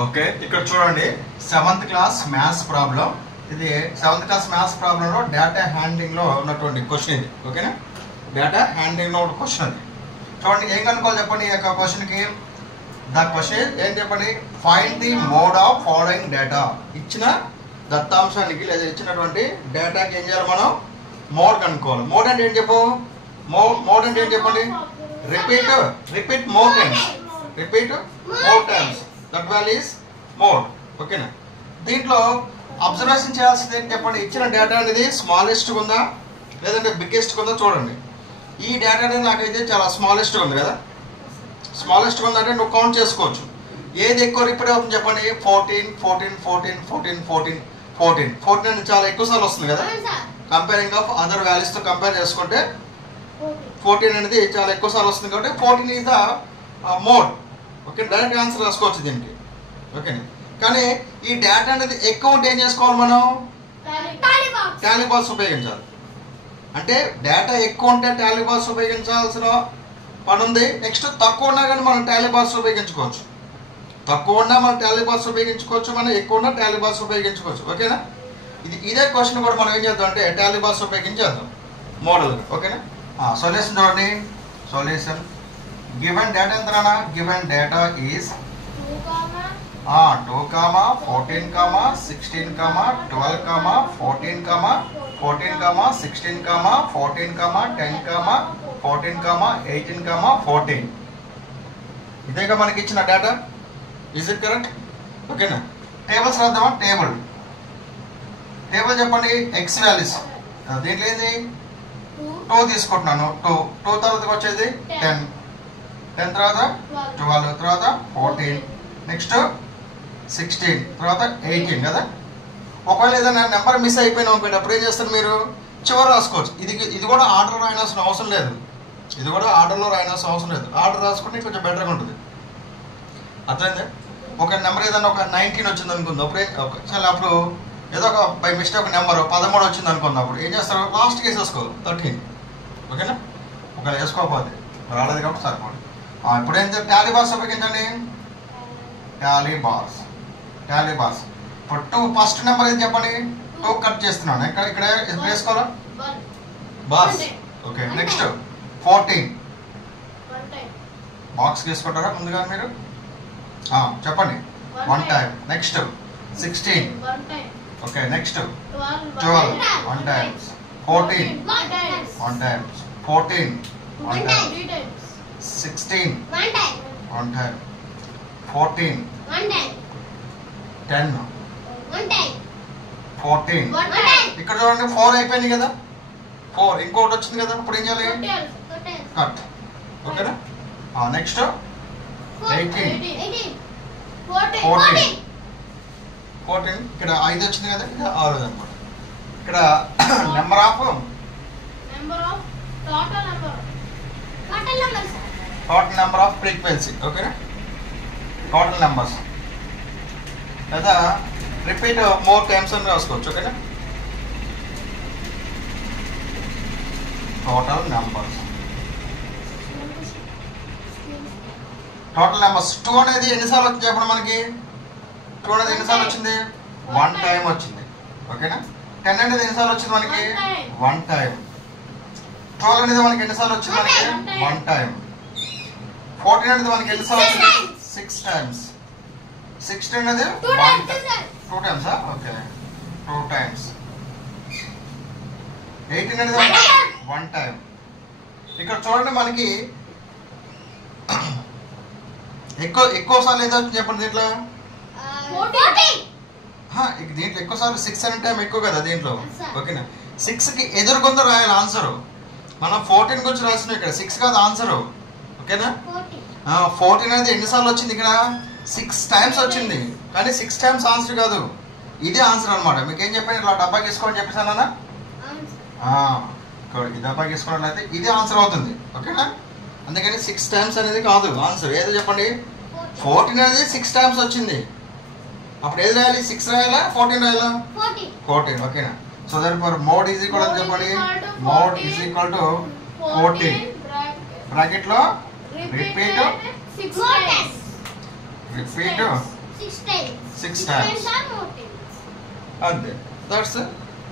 Okay, ఇక్కడ చూడండి 7th class maths problem. ఇది 7th క్లాస్ మ్యాథ్స్ ప్రాబ్లంలో డేటా హ్యాండ్లింగ్ లో ఉన్నటువంటి క్వశ్చన్ ఇది. ఓకేనా, డేటా హ్యాండ్లింగ్ లో ఉన్న క్వశ్చన్ అది. చూడండి ఏం కనుక్కోవాలి చెప్పండి. ఈ యొక్క క్వశ్చన్ కి ద క్వశ్చన్ ఏం చెప్పండి, find the mode of following data. ఇచ్చిన దత్తాంశానికి లేదా ఇచ్చినటువంటి డేటాకి ఏం చేయాలి మనం, మోడ్ కనుక్కోవాలి. మోడ్ అంటే ఏం చెప్పు, మోడ్ అంటే ఏం చెప్పండి, repeat more times, repeat more times, that value is mode. ఓకేనా, దీంట్లో అబ్జర్వేషన్ చేయాల్సింది ఏంటి చెప్పండి. ఇచ్చిన డేటా అనేది స్మాలెస్ట్ ఉందా లేదంటే బిగ్గెస్ట్ ఉందా చూడండి. ఈ డేటా అనేది నాకైతే చాలా స్మాలెస్ట్ ఉంది కదా. స్మాలెస్ట్ ఉందంటే నువ్వు కౌంట్ చేసుకోవచ్చు. ఏది ఎక్కువ రిపీట్ అవుతుంది చెప్పండి. 14 14 14 14 14 14 14 అనేది చాలా ఎక్కువ సార్లు వస్తుంది కదా. కంపేరింగ్ ఆఫ్ అదర్ వాల్యూస్ తో కంపేర్ చేసుకుంటే 14 అనేది చాలా ఎక్కువ సార్లు వస్తుంది కాబట్టి 14 is the mode. Okay, direct answer రాసుకోవచ్చు దీనికి. ఓకే, కానీ ఈ డేటా అనేది ఎక్కువ ఉంటే ఏం చేసుకోవాలి మనం, టాలీ బాక్స్ ఉపయోగించాలి. అంటే డేటా ఎక్కువ ఉంటే టాలీ బాక్స్ ఉపయోగించాల్సిన పని ఉంది. నెక్స్ట్ తక్కువ ఉన్నా కానీ మనం టాలీ బాక్స్ ఉపయోగించుకోవచ్చు. తక్కువ ఉన్నా మనం టాలీ బాక్స్ ఉపయోగించుకోవచ్చు, మనం ఎక్కువ ఉన్నా టాలీ బాక్స్ ఉపయోగించుకోవచ్చు. ఓకేనా, ఇదే క్వశ్చన్ కూడా మనం ఏం చేద్దాం అంటే టాలీ బాక్స్ ఉపయోగించేద్దాం మోడల్. ఓకేనా, సొల్యూషన్ చూడండి. సొల్యూషన్ గివెన్ డేటా ఎంత, గివెన్ డేటా ఈజ్ 2, 14, 16, 12, 14, 14, 16, 14, 10, 14, 18, 14. ఇదేగా మనకి ఇచ్చిన డేటా. Is it correct? ఓకేనా, టేబుల్స్ రాద్దామా. టేబుల్ చెప్పండి. ఎక్స్ వాల్యూస్ దీంట్లో ఏంది 2 తీసుకుంటున్నాను. 2 తర్వాత వచ్చేది 10, 10 తర్వాత 12, తర్వాత 14, నెక్స్ట్ 16, తర్వాత 18 కదా. ఒకవేళ ఏదైనా నెంబర్ మిస్ అయిపోయినా అనుకోండి, అప్పుడు ఏం చేస్తారు మీరు, చివరి రాసుకోవచ్చు. ఇది కూడా ఆర్డర్ రాయాల్సిన అవసరం లేదు. ఇది కూడా ఆర్డర్లో రాయాల్సిన అవసరం లేదు. ఆర్డర్ రాసుకుంటే కొంచెం బెటర్గా ఉంటుంది. అర్థమైందే. ఒక నెంబర్ ఏదైనా ఒక 19 వచ్చింది అనుకుంది, అప్పుడు ఏదో ఒక బై మిస్టేక్ నెంబర్ 13 వచ్చింది అనుకుంది, అప్పుడు ఏం చేస్తారు, లాస్ట్కి వేసేసుకో 13. ఓకేనా, ఒక వేసుకోకపోతే రాలేదు కాబట్టి సరిపోదు. ఇప్పుడు ఏం టాలీ బాక్స్ ఉపయోగించండి. టాలీ బాక్స్ ఇప్పుడు 2 ఫస్ట్ నెంబర్ ఏది చెప్పండి. 2 కట్ చేస్తున్నాను. ఇక్కడ వేసుకోవాలా బాక్స్. ఓకే, నెక్స్ట్ 14 బాక్స్ తీసుకుంటారా ముందుగా మీరు చెప్పండి. 1 time. Next 16. Okay, next 12 1 times. 14 1 times. 14 1 time. 16 1 time. 14 10 14. ఇక్కడ చూడండి 4 అయిపోయింది కదా. 4 ఇంకోటి వచ్చింది కదా. ఇప్పుడు ఏం చేయాలి, కట్. ఓకేనా, నెక్స్ట్ 18 14 ఇక్కడ 5 వచ్చింది కదా, ఇక్కడ 6 అనమాట. ఇక్కడ number of total number off frequency. ఓకేనా, టోటల్ నెంబర్స్ లేదా రిపీట్ మోర్ టైమ్స్ అని రాసుకోవచ్చు. ఓకేనా, టోటల్ నెంబర్స్ 2 అనేది ఎన్నిసార్లు వచ్చింది చెప్పండి మనకి. 2 అనేది ఎన్నిసార్లు వచ్చింది, 1 టైం వచ్చింది. ఓకేనా, 10 అనేది ఎన్నిసార్లు వచ్చింది మనకి, 1 టైం. 12 అనేది మనకి ఎన్నిసార్లు వచ్చింది మనకి, 1 టైం. 14 అనేది మనకి ఎన్నిసార్లు వచ్చింది, 6 టైమ్స్. 16 అనేది 2 టైమ్స్. Okay, 2 times. 18 అనేది 1 టైం. ఇక్కడ చూడండి మనకి ఎక్కువ సార్లు ఏదో చెప్పండి దీంట్లో. దీంట్లో ఎక్కువ సార్లు 6 అనే టైం ఎక్కువ కదా దీంట్లో. ఓకేనా, 6కి ఎదురుకొంద రాయాలి ఆన్సర్. మనం 14 గురించి రాసినాం, ఇక్కడ 6 కాదు ఆన్సర్. ఓకేనా, 14 అనేది ఎన్నిసార్లు వచ్చింది, ఇక్కడ 6 టైమ్స్ వచ్చింది. కానీ 6 టైమ్స్ ఆన్సర్ కాదు, ఇదే ఆన్సర్ అనమాట. మీకు ఏం చెప్పాను, ఇట్లా డబ్బా తీసుకోని చెప్పేసానా. ఈ డబ్బా తీసుకున్నట్లయితే ఇదే ఆన్సర్ అవుతుంది. ఓకేనా, అందుకని 6 టైమ్స్ అనేది కాదు ఆన్సర్. ఏదో చెప్పండి, 14 అనేది 6 టైమ్స్ వచ్చింది. అప్పుడు ఏది రాయాలి, 6 రాయాలా 14 రాయాలా, 14. ఓకేనా, so that for mode is equal అని చెప్పండి. Mode is equal to 14 bracket లో రిపీట్ 6 times అంతే. That's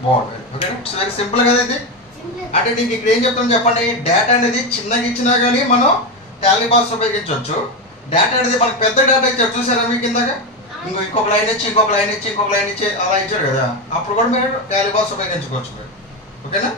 what. Okay, it's very simple కదా ఇది. అంటే నీకు ఇక్కడ ఏం చెప్తాను చెప్పండి, డేటా అనేది చిన్నగా ఇచ్చినా కానీ మనం టాలీ బాక్స్ ఉపయోగించవచ్చు. డేటా అనేది మనకు పెద్ద డేటా ఇచ్చారు చూసారా మీకు ఇందాక, ఇంకొక లైన్ ఇచ్చి ఇంకొక లైన్ ఇచ్చి ఇంకొక లైన్ ఇచ్చి అలా ఇచ్చారు కదా, అప్పుడు కూడా మీరు టాలీ బాక్స్ ఉపయోగించుకోవచ్చు. ఓకేనా.